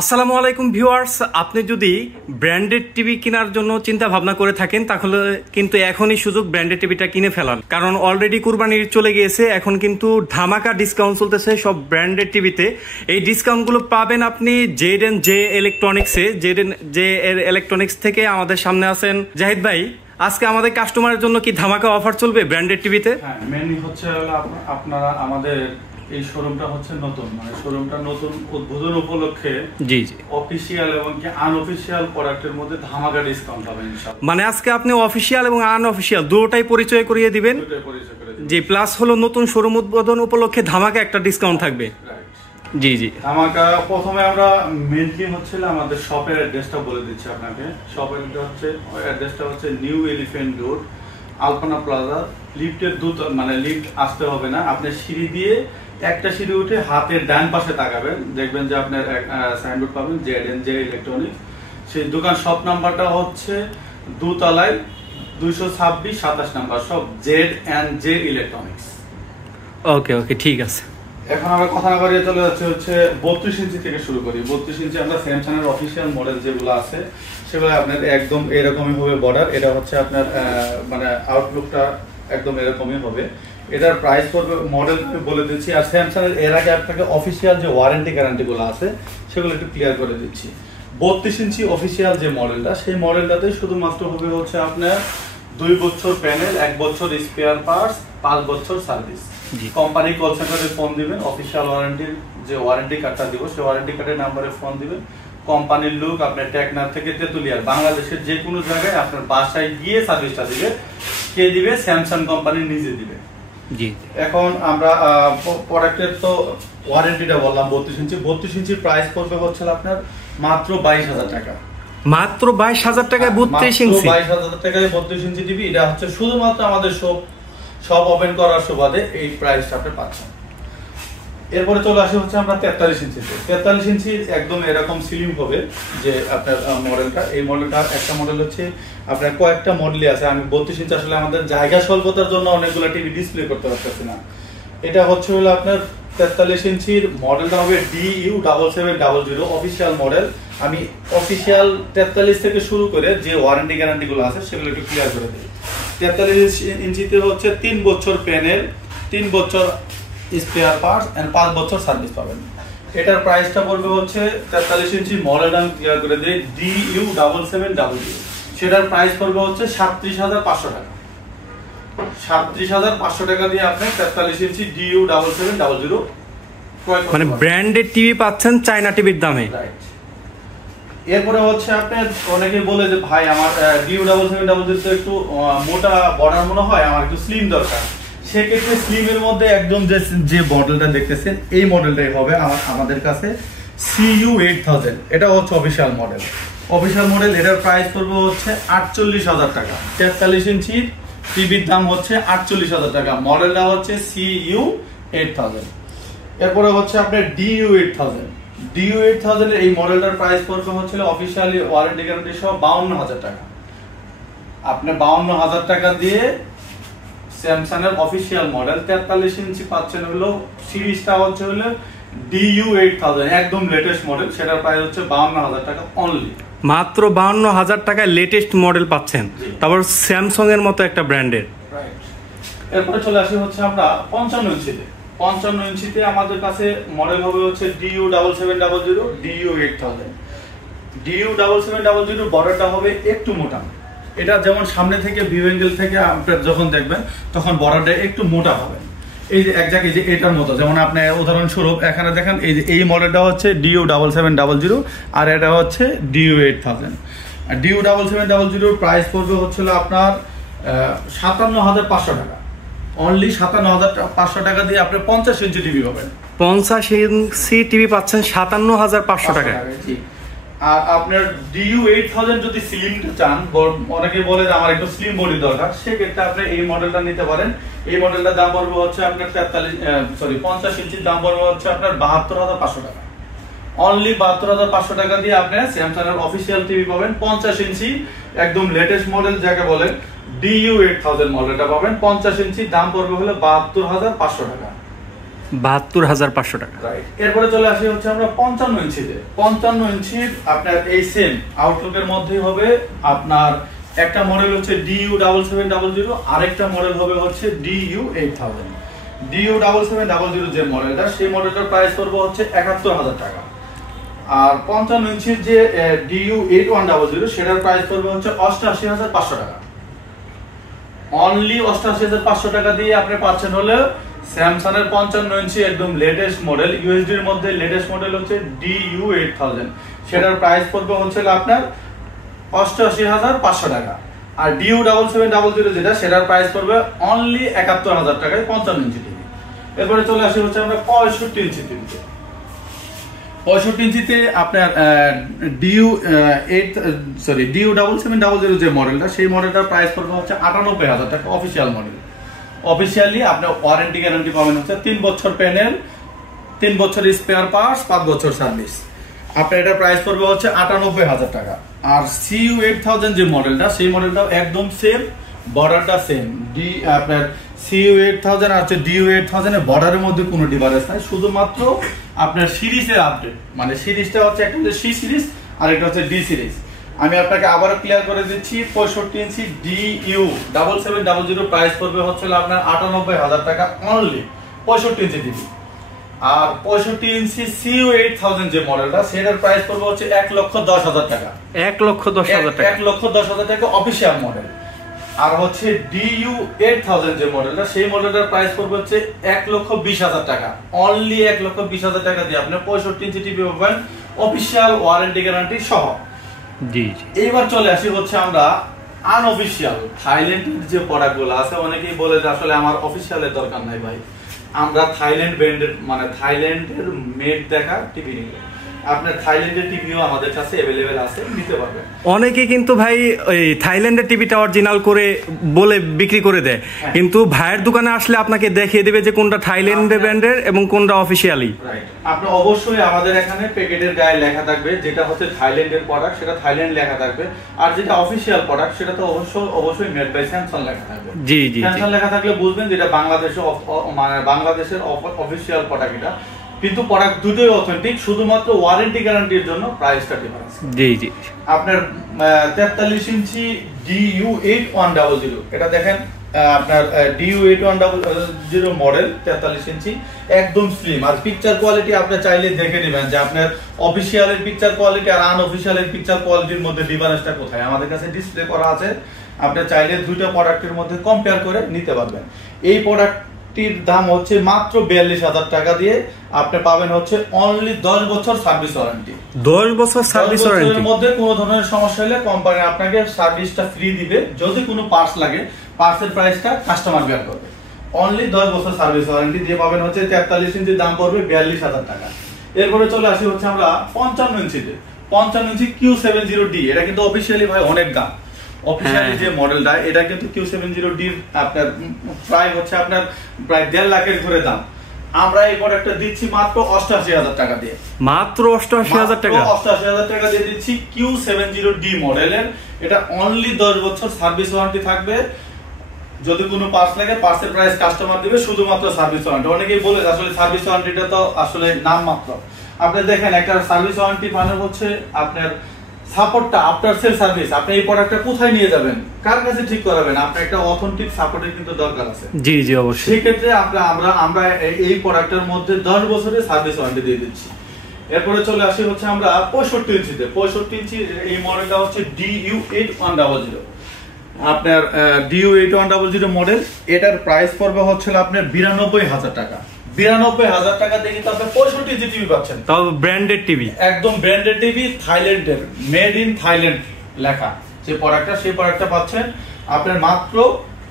আসসালামু আলাইকুম ভিউয়ার্স, আপনি যদি ব্র্যান্ডেড টিভি কেনার জন্য চিন্তা ভাবনা করে থাকেন তাহলে কিন্তু এখনই সুযোগ ব্র্যান্ডেড টিভিটা কিনে ফেলার। কারণ অলরেডি কুরবানি চলে গিয়েছে, এখন কিন্তু ধামাকা ডিসকাউন্ট চলতেছে সব ব্র্যান্ডেড টিভিতে। এই ডিসকাউন্টগুলো পাবেন আপনি জেড&জে ইলেকট্রনিক্সে। জেড&জে ইলেকট্রনিক্স থেকে আমাদের সামনে আছেন জাহিদ ভাই। আজকে আমাদের কাস্টমারের জন্য কি ধামাকা অফার চলবে ব্র্যান্ডেড টিভিতে? হ্যাঁ, মেনলি হচ্ছে আপনারা আমাদের এই শোরুমটা হচ্ছে নতুন, মানে শোরুমটা নতুন উদ্বোধন উপলক্ষে জি জি অফিশিয়াল এবং কি আনঅফিশিয়াল প্রোডাক্টের মধ্যে ধামাকা ডিসকাউন্ট হবে ইনশাআল্লাহ। মানে আজকে আপনি অফিশিয়াল এবং আনঅফিশিয়াল দুটোটাই পরিচয় করিয়ে দিবেন। জি, প্লাস হলো নতুন শোরুম উদ্বোধন উপলক্ষে ধামাকা একটা ডিসকাউন্ট থাকবে। জি জি ধামাকা প্রথমে আমরা মেনলি হচ্ছে আমাদের শপের অ্যাড্রেসটা বলে দিচ্ছি আপনাকে। শপের অ্যাড্রেসটা হচ্ছে নিউ এলিফ্যান্ট রোড, আলপনা প্লাজা। লিফটের মানে লিফট আসতে হবে না, আপনি সিঁড়ি দিয়ে একটা সিঁড়ি উঠে হাতের ডান পাশে তাকাবেন, দেখবেন যে আপনার সাইনবোর্ড পাবেন জেড&জে ইলেকট্রনিক্স। সেই দোকান শপ নাম্বারটা হচ্ছে দোতলায় 226-27 নাম্বার, সব জেড&জে ইলেকট্রনিক্স। ওকে ওকে, ঠিক আছে। এখন আমরা কথা না বাড়িয়ে চলে যাচ্ছে 32 ইঞ্চি থেকে শুরু করি। 32 ইঞ্চি আমরা স্যামসাং এর অফিশিয়াল মডেল যেগুলো আছে সেগুলো আপনার একদম এরকমই হবে বর্ডার। এটা হচ্ছে আপনার মানে আউটলুকটা একদম এরকমই হবে। এটার প্রাইস পড়বে, মডেল বলে দিচ্ছি। আর স্যামসাং এর আগে আপনাকে অফিশিয়াল যে ওয়ারেন্টি গ্যারান্টিগুলো আছে সেগুলো একটু ক্লিয়ার করে দিচ্ছি। 32 ইঞ্চি অফিশিয়াল যে মডেলটা, সেই মডেলটাতে শুধুমাত্র হবে হচ্ছে আপনার 2 বছর প্যানেল, 1 বছর স্পেয়ার পার্টস, 5 বছর সার্ভিস। কোম্পানি কল সেন্টারে ফোন দিবেন, অফিশিয়াল ওয়ারেন্টির যে ওয়ারেন্টি কার্ডটা দিব সেই ওয়ারেন্টি কার্ডের নাম্বারে ফোন দিবেন। কোম্পানির লোক আপনার টেকনাফ থেকে তেতুলিয়ার বাংলাদেশের যে কোনো জায়গায় আপনার বাসায় গিয়ে সার্ভিসটা দিবে। কে দিবে? স্যামসাং কোম্পানি নিজে দিবে। জি, এখন আমরা প্রোডাক্টের তো ওয়ারেন্টিটা বললাম 32 ইঞ্চি। 32 ইঞ্চি প্রাইস পড়বে হচ্ছে আপনার মাত্র 22,000 টাকা। মাত্র 22,000 টাকায় 32 ইঞ্চি? 22,000 টাকায় 32 ইঞ্চি টিভি। এটা হচ্ছে শুধুমাত্র আমাদের সব ওপেন করার সুবাদে এই প্রাইসটা আপনি পাচ্ছেন। এরপরে চলে আসে হচ্ছে আমরা 43 ইঞ্চিতে। 43 ইঞ্চি একদম এরকম সিলিং হবে যে আপনার মডেলটা। এই মডেলটা একটা মডেল হচ্ছে আপনার কয়েকটা মডেলই আছে। আমি 32 ইঞ্চি আসলে আমাদের জায়গা স্বল্পতার জন্য অনেকগুলো টিভি ডিসপ্লে করতে পারতেছি না। এটা হচ্ছে হলো আপনার 43 ইঞ্চির মডেলটা হবে DU7700 অফিশিয়াল মডেল। আমি অফিশিয়াল 43 থেকে শুরু করে যে ওয়ারেন্টি গ্যারান্টি গুলো আছে সেগুলো একটু ক্লিয়ার করে দিই। 43 ইঞ্চিতে হচ্ছে 3 বছর প্যানেল, 3 বছর স্পেয়ার পার্টস এন্ড 5 বছর সার্ভিস পাবেন। এটার প্রাইসটা পড়বে হচ্ছে 43 ইঞ্চি মডেল আমি ক্লিয়ার করে দিই DU7700। সেটার প্রাইস পড়বে হচ্ছে 37,500 টাকা। 37,500 টাকা দিয়ে আপনি 43 ইঞ্চি DU7700 মানে ব্র্যান্ডেড টিভি পাচ্ছেন চায়না টিভির দামে। এরপরে হচ্ছে আপনি অনেকে বলে যে ভাই আমার DU7700 তো একটু মোটা বর্ডার মনে হয়, আমার একটু স্লিম দরকার। সেক্ষেত্রে স্লিমের মধ্যে একদম যে মডেলটা দেখতেছেন এই মডেলটাই হবে আমাদের কাছে CU8000। এটা হচ্ছে অফিশিয়াল মডেল। অফিশিয়াল মডেল, এটার প্রাইস পড়বে হচ্ছে 48,000 টাকা। 43 ইঞ্চির টিভির দাম হচ্ছে 48,000 টাকা। মডেলটা হচ্ছে CU8000। এরপরে হচ্ছে আপনার DU8000 এর এই মডেলটার প্রাইস পড়বে হচ্ছে অফিশিয়ালি ওয়ারেন্টি গ্যারান্টি সহ 52,000 টাকা। আপনি 52,000 টাকা দিয়ে স্যামসাং এর অফিশিয়াল মডেল 43 ইঞ্চি পাচ্ছেন। হলো সিরিজটা হচ্ছে হলো DU8000 একদম লেটেস্ট মডেল। সেটার প্রাইস হচ্ছে 52,000 টাকা অনলি। মাত্র 52,000 টাকায় লেটেস্ট মডেল পাচ্ছেন, তারপর স্যামসাং এর মতো একটা ব্র্যান্ডের। এরপরে চলে আসি হচ্ছে আমরা 55 ইঞ্চিতে। 55 ইঞ্চিতে আমাদের কাছে মডেল হবে হচ্ছে DU7700 DU8000। DU7700 বর্ডারটা হবে একটু মোটা। এটা যেমন সামনে থেকে ভিউ অ্যাঙ্গেল থেকে আপনারা যখন দেখবেন তখন বর্ডারটা একটু মোটা হবে। এই যে এক জায়গায় যে এটার মতো, যেমন আপনি উদাহরণস্বরূপ এখানে দেখেন এই যে এই মডেলটা হচ্ছে DU7700 আর এটা হচ্ছে DU8000। আর DU7700 প্রাইস পড়বে হচ্ছিল আপনার 57,500 টাকা। অনলি 57,500 টাকা দিয়ে আপনি 50 ইঞ্চি টিভি পাবেন। 50 ইঞ্চি টিভি পাচ্ছেন 57,500 টাকায়। আর আপনার DU8000 যদি স্লিমটা চান, অনেকে বলে যে আমার একটু স্লিম বডি দরকার, সেক্ষেত্রে আপনি এই মডেলটা নিতে পারেন। এই মডেলটার দাম পড়বে হচ্ছে আপনার 50 ইঞ্চির দাম পড়বে হচ্ছে আপনার 72,500 টাকা। অনলি 72,500 টাকা দিয়ে আপনি স্যামসাং এর অফিশিয়াল টিভি পাবেন 50 ইঞ্চি একদম লেটেস্ট মডেল যাকে বলে DU8000 মডেলটা পাবেন 50 ইঞ্চি। দাম পড়বে হলো 72,500 টাকা। 72,500 টাকা। রাইট, এরপরে চলে আসি হচ্ছে আমরা 55 ইঞ্চিতে। 55 ইঞ্চির আপনার এই সেম আউটলুকের মধ্যেই হবে আপনার একটা মডেল হচ্ছে DU7700, আরেকটা মডেল হবে হচ্ছে DU8000। DU7700 যে মডেলটা, সেই মডেলটার প্রাইস পড়বে হচ্ছে 71,000 টাকা। আর 55 ইঞ্চির যে DU8100 সেটার প্রাইস পড়বে হচ্ছে 88,500 টাকা। অনলি 88,500 টাকা দিয়ে আপনি পাচ্ছেন হলে স্যামসাং এর 55 ইঞ্চি একদম লেটেস্ট মডেল, ইউএসডি এর মধ্যে লেটেস্ট মডেল হচ্ছে DU8000, সেটার প্রাইস পড়বে হচ্ছে আপনার 88,500 টাকা। আর DU7700 যেটা, সেটার প্রাইস পড়বে অনলি 71,000 টাকায় 55 ইঞ্চি টিভি। এরপরে চলে আসি হচ্ছে আমরা 65 ইঞ্চি টিভিতে। 65 ইঞ্চিতে আপনার DU7700 যে মডেলটা, সেই মডেলটার প্রাইস পড়বে হচ্ছে 98,000 টাকা অফিসিয়াল মডেল। অফিসিয়ালি আপনি ওয়ারেন্টি গ্যারান্টি পাবেন হচ্ছে 3 বছর প্যানেল, 3 বছর স্পেয়ার পার্টস, 5 বছর সার্ভিস। আপনার এটা প্রাইস পড়বে হচ্ছে 98,000 টাকা। আর CU8000 যে মডেলটা, সেই মডেলটাও একদম সেম, বর্ডারটা সেম। আপনার CU8000 আর হচ্ছে DU8000 এর বর্ডারের মধ্যে কোনো ডিফারেন্স নাই, শুধুমাত্র আপনার সিরিজের আপডেট, মানে সিরিজটা হচ্ছে একটা হচ্ছে C সিরিজ আর একটা হচ্ছে D সিরিজ। আমি আপনাকে আবারও ক্লিয়ার করে দিচ্ছি, 65 ইঞ্চি DU7700 প্রাইস পড়বে হচ্ছে আপনার 98,000 টাকা অনলি 65 ইঞ্চি টিভি। আর 65 ইঞ্চি CU8000 যে মডেলটা, সেটার প্রাইস পড়বে হচ্ছে 1,10,000 টাকা। 1,10,000 টাকা, 1,10,000 টাকা অফিসিয়াল মডেল। আর হচ্ছে DU8000 যে মডেলটা, সেই মডেলটার প্রাইস পড়বে হচ্ছে 1,20,000 টাকা। অনলি 1,20,000 টাকা দিয়ে আপনি 65 ইঞ্চি টিভি পাবেন অফিসিয়াল ওয়ারেন্টি গ্যারান্টি সহ। জি জি। এইবার চলে আসি হচ্ছে আমরা আনঅফিসিয়াল থাইল্যান্ডের যে প্রোডাক্টগুলো আছে। অনেকেই বলে যে আসলে আমার অফিসিয়ালের দরকার নাই ভাই, আমরা থাইল্যান্ড ব্র্যান্ডের মানে থাইল্যান্ডের মেড দেখা টিভি নিব। আপনার থাইল্যান্ডের টিভিও আমাদের কাছে अवेलेबल আছে, নিতে পারবেন। অনেকে কিন্তু ভাই ওই থাইল্যান্ডের টিভিটা অরিজিনাল করে বলে বিক্রি করে দেয়, কিন্তু ভাইয়ের দোকানে আসলে আপনাকে দেখিয়ে দেবে যে কোনটা থাইল্যান্ডের ব্র্যান্ডের এবং কোনটা অফিসিয়ালি। রাইট, আপনি অবশ্যই আমাদের এখানে প্যাকেটের গায়ে লেখা থাকবে যেটা হচ্ছে থাইল্যান্ডের প্রোডাক্ট, সেটা থাইল্যান্ড লেখা থাকবে। আর যেটা অফিসিয়াল প্রোডাক্ট, সেটা তো অবশ্যই মেড বাই স্যামসাং লেখা থাকবে। জি জি। স্যামসাং লেখা থাকলে বুঝবেন যেটা বাংলাদেশের অফিসিয়াল প্রোডাক্ট এটা। কিন্তু প্রোডাক্ট দুটোই অথেন্টিক, শুধুমাত্র ওয়ারেন্টি গ্যারান্টির জন্য প্রাইসটা ডিফারেন্স। জি জি। আপনার 43 ইঞ্চি DU8100, এটা দেখেন আপনার DU8100 মডেল, 43 ইঞ্চি, একদম স্লিম। আর পিকচার কোয়ালিটি আপনি চাইলে দেখে নেবেন যে আপনার অফিসিয়ালের পিকচার কোয়ালিটি আর আনঅফিসিয়ালের পিকচার কোয়ালিটির মধ্যে ডিফারেন্সটা কোথায়। আমাদের কাছে ডিসপ্লে করা আছে, আপনি চাইলে দুইটা প্রোডাক্টের মধ্যে কম্পেয়ার করে নিতে পারবেন। এই প্রোডাক্টটির দাম হচ্ছে মাত্র 42,000 টাকা দিয়ে আপনি পাবেন হচ্ছে অনলি 10 বছর সার্ভিস ওয়ারেন্টি। 10 বছর সার্ভিস ওয়ারেন্টি। এর মধ্যে কোনো ধরনের সমস্যা হলে কোম্পানি আপনাকে সার্ভিসটা ফ্রি দিবে। যদি কোনো পার্টস লাগে, পার্টসের প্রাইসটা কাস্টমার বেয়ার করবে। অনলি 10 বছর সার্ভিস ওয়ারেন্টি দিয়ে পাবেন হচ্ছে 43 ইঞ্চির দাম পড়বে 42,000 টাকা। এরপরে চলে আসি হচ্ছে আমরা 55 ইঞ্চিতে। 55 ইঞ্চি Q70D, এটা কিন্তু অফিশিয়ালি ভাই অনেক দাম। অফিশিয়ালি যে মডেলটা, এটা কিন্তু Q70D আপনার প্রায় হচ্ছে আপনার প্রায় 1.5 লাখের ঘরে দাম। আমরা এই প্রোডাক্টটা দিচ্ছি মাত্র 88,000 টাকা দিয়ে। মাত্র 88,000 টাকা? 88,000 টাকা দিয়ে দিচ্ছি Q70D মডেলের। এটা অনলি 10 বছর সার্ভিস ওয়ারেন্টি থাকবে। যদি কোনো পার্টস লাগে, পার্টসের প্রাইস কাস্টমার দিবে, শুধুমাত্র সার্ভিস ওয়ারেন্টি। অনেকেই বলে আসলে সার্ভিস ওয়ারেন্টিটা তো আসলে নাম মাত্র। আপনি দেখেন একটা সার্ভিস ওয়ারেন্টি মানে হচ্ছে আপনার সাপোর্টটা, আফটার সেল সার্ভিস। আপনি এই প্রোডাক্টটা কোথায় নিয়ে যাবেন, কার কাছে ঠিক করাবেন, আপনার একটা অথেন্টিক সাপোর্টের কিন্তু দরকার আছে। জি জি অবশ্যই। সেই ক্ষেত্রে আমরা এই প্রোডাক্টের মধ্যে 10 বছরের সার্ভিস ওয়ারেন্টি দিয়ে দিচ্ছি। এরপরে চলে আসি হচ্ছে আমরা 65 ইঞ্চিতে। 65 ইঞ্চি এই মডেলটা হচ্ছে DU8100। আপনার DU8100 মডেল, এটার প্রাইস পড়বে হচ্ছে আপনার 92,000 টাকা। 92,000 টাকা দিয়ে কিন্তু আপনি 65 ইঞ্চি টিভি পাচ্ছেন, তাও ব্র্যান্ডেড টিভি, একদম ব্র্যান্ডেড টিভি, থাইল্যান্ডের, মেড ইন থাইল্যান্ড লেখা যে প্রোডাক্টটা, সেই প্রোডাক্টটা পাচ্ছেন আপনার মাত্র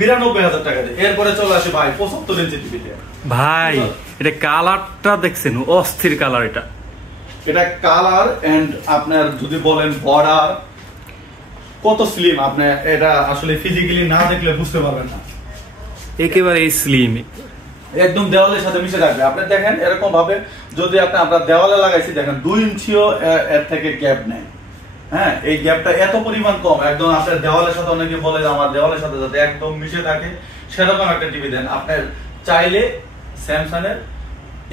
92,000 টাকা দিয়ে। এরপরে চলে আসি ভাই 75 ইঞ্চি টিভিতে। ভাই এটা কালারটা দেখছেন, অস্থির কালার। এটা কালার এন্ড আপনার যদি বলেন বর্ডার কত স্লিম, আপনি এটা আসলে ফিজিক্যালি না দেখলে বুঝতে পারবেন না। একেবারে স্লিম, একদম দেওয়ালের সাথে মিশে থাকবে। আপনি দেখেন এরকম ভাবে যদি আমরা দেওয়ালে লাগাইছি, দেখেন 2 ইঞ্চিও এর থেকে গ্যাপ নেই। হ্যাঁ, এই গ্যাপটা এত পরিমাণ কম, একদম আপনার দেওয়ালের সাথে, অনেকে বলে যে আমার দেওয়ালের সাথে যাতে একদম মিশে থাকে, সেরকম একটা টিভি দেন। আপনার চাইলে স্যামসাং এর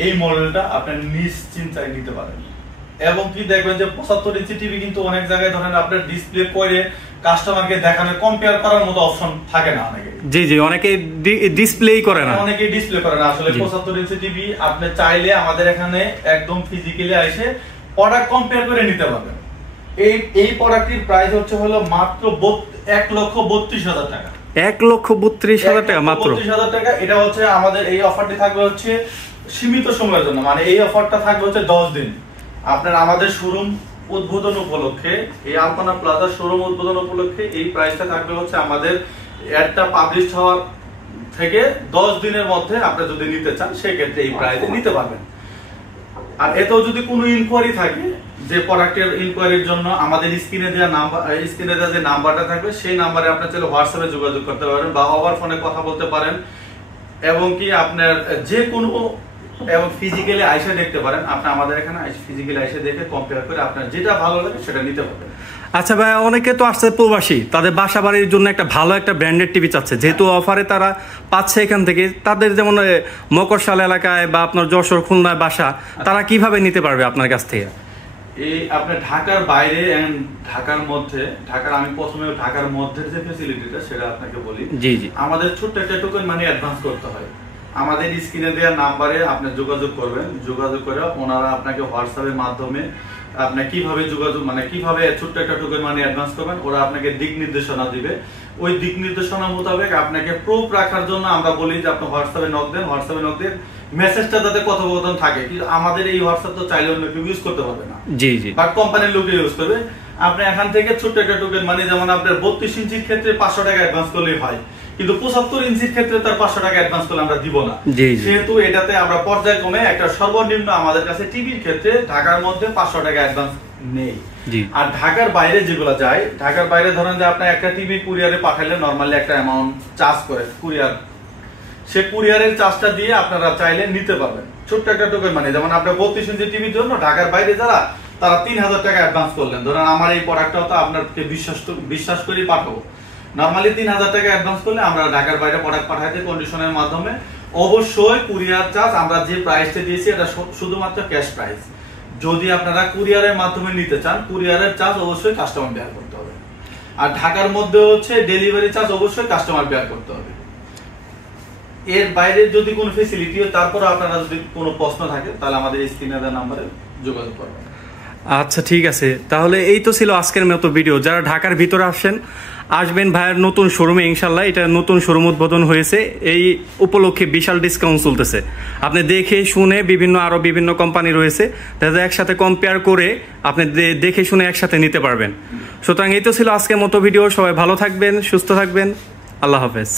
এই মডেলটা আপনি নিশ্চিন্তায় নিতে পারেন। এবং কি দেখবেন যে 75 ইঞ্চি টিভি কিন্তু অনেক জায়গায় ধরেন আপনার ডিসপ্লে করে কাস্টমারকে দেখানো কম্পেয়ার করার মতো অপশন থাকে না অনেকে। জি জি, অনেকে ডিসপ্লেই করে না, অনেকে ডিসপ্লে করে না। আসলে 75 ইঞ্চি টিভি আপনি চাইলে আমাদের এখানে একদম ফিজিক্যালি এসে প্রোডাক্ট কম্পেয়ার করে নিতে পারবেন। এই প্রোডাক্টের প্রাইস হলো মাত্র 1,32,000 টাকা। 1,32,000 টাকা মাত্র। 32,000 টাকা। এটা হচ্ছে আমাদের এই অফারটি থাকবে হচ্ছে সীমিত সময়ের জন্য, মানে এই অফারটা থাকবে হচ্ছে 10 দিন। আপনার আমাদের শোরুম উদ্বোধন উপলক্ষে, এই আলপনা প্লাজা শোরুম উদ্বোধন উপলক্ষে এই প্রাইসটা থাকবে হচ্ছে আমাদের অ্যাডটা পাবলিশ হওয়ার থেকে 10 দিনের মধ্যে আপনি যদি নিতে চান সেক্ষেত্রে এই প্রাইসে নিতে পারবেন। আর এতেও যদি কোনো ইনকোয়ারি থাকে, যে প্রোডাক্টের ইনকোয়ারির জন্য আমাদের স্ক্রিনে দেওয়া যে নাম্বারটা থাকবে সেই নাম্বারে আপনি চাইলে হোয়াটসঅ্যাপে যোগাযোগ করতে পারেন বা ওভার ফোনে কথা বলতে পারেন। এবং কি আপনার যে কোনো এবং ফিজিক্যালি আইসা দেখতে পারেন। আপনি আমাদের এখানে ফিজিক্যালি আইসা দেখে কম্পেয়ার করে আপনার যেটা ভালো লাগে সেটা নিতে পারবেন। আচ্ছা ভাই, অনেকে তো আসছে প্রবাসী, তাদের বাসা বাড়ির জন্য একটা ভালো একটা ব্র্যান্ডেড টিভি চাচ্ছে, যেহেতু অফারে তারা পাচ্ছে এখান থেকে, তাদের যেমন মকরশাল এলাকায় বা আপনার যশোর খুলনায় বাসা, তারা কিভাবে নিতে পারবে আপনার কাছ থেকে? এই আপনার ঢাকার বাইরে এন্ড ঢাকার মধ্যে, আমি প্রথমে ঢাকার মধ্যে যে ফ্যাসিলিটিটা সেটা আপনাকে বলি। জি জি, আমাদের ছোট্ট একটা টোকেন মানি অ্যাডভান্স করতে হয়। আমাদের স্ক্রিনে দেওয়া নাম্বারে আপনি যোগাযোগ করবেন, যোগাযোগ করে ওনারা আপনাকে হোয়াটসঅ্যাপের মাধ্যমে আপনি কিভাবে যোগাযোগ কিভাবে ছোট্ট একটা টোকেন মানি অ্যাডভান্স করবেন, ওরা আপনাকে দিক নির্দেশনা দিবে। ওই দিক নির্দেশনা মোতাবেক আপনাকে প্রুফ রাখার জন্য আমরা বলি যে আপনি হোয়াটসঅ্যাপে নক দেন, মেসেজটা যাতে কথোপকথন থাকে। কিন্তু আমাদের এই হোয়াটসঅ্যাপ তো চাইলে অন্য কেউ ইউজ করতে পারবে না। জি জি, বাট কোম্পানির লোকে ইউজ করবে। আপনি এখান থেকে ছোট্ট একটা টোকেন মানি, যেমন আপনার 32 ইঞ্চির ক্ষেত্রে 500 টাকা অ্যাডভান্স করলেই হয়, কিন্তু 75 ইঞ্চির ক্ষেত্রে তার 500 টাকা অ্যাডভান্স করলে আমরা দিব না। সেহেতু এটাতে আমরা পর্যায়ক্রমে একটা সর্বনিম্ন আমাদের কাছে টিভির ক্ষেত্রে ঢাকার মধ্যে 500 টাকা অ্যাডভান্স নেই। আর ঢাকার বাইরে যেগুলো যায়, ঢাকার বাইরে ধরেন যে আপনার একটা টিভি কুরিয়ারে পাঠাইলে নরমালি একটা অ্যামাউন্ট চার্জ করে কুরিয়ার, সে কুরিয়ারের চার্জটা দিয়ে আপনারা চাইলে নিতে পারবেন। ছোট্ট একটা টোকেন মানি, যেমন আপনার 32 ইঞ্চি টিভির জন্য ঢাকার বাইরে যারা, তারা 3000 টাকা অ্যাডভান্স করলেন। ধরেন আমার এই প্রোডাক্টটাও তো আপনাকে বিশ্বাস করে পাঠাবো, নরমালি 3000 টাকা অ্যাডভান্স করলে আমরা ঢাকার বাইরে প্রোডাক্ট পাঠাইতে কন্ডিশনের মাধ্যমে। অবশ্যই কুরিয়ার চার্জ আমরা যে প্রাইসটা দিয়েছি এটা শুধুমাত্র ক্যাশ প্রাইস। যদি আপনারা কুরিয়ারের মাধ্যমে নিতে চান, কুরিয়ারের চার্জ অবশ্যই কাস্টমার বেয়ার করতে হবে। আর ঢাকার মধ্যে হচ্ছে ডেলিভারি চার্জ অবশ্যই কাস্টমার বেয়ার করতে হবে। এর বাইরে যদি কোনো ফ্যাসিলিটি হয়, তারপর আপনারা যদি কোনো প্রশ্ন থাকে তাহলে আমাদের স্ক্রিনে দেওয়া নম্বরে যোগাযোগ করবেন। আচ্ছা ঠিক আছে, তাহলে এই তো ছিল আজকের মতো ভিডিও। যারা ঢাকার ভিতরে আসবেন ভাইয়ের নতুন শোরুমে, ইনশাল্লাহ এটা নতুন শোরুম উদ্বোধন হয়েছে, এই উপলক্ষে বিশাল ডিসকাউন্ট চলতেছে। আপনি দেখে শুনে আরো বিভিন্ন কোম্পানি রয়েছে, তাদের একসাথে কম্পেয়ার করে আপনি দেখে শুনে একসাথে নিতে পারবেন। সুতরাং এই তো ছিল আজকের মতো ভিডিও। সবাই ভালো থাকবেন, সুস্থ থাকবেন। আল্লাহ হাফেজ।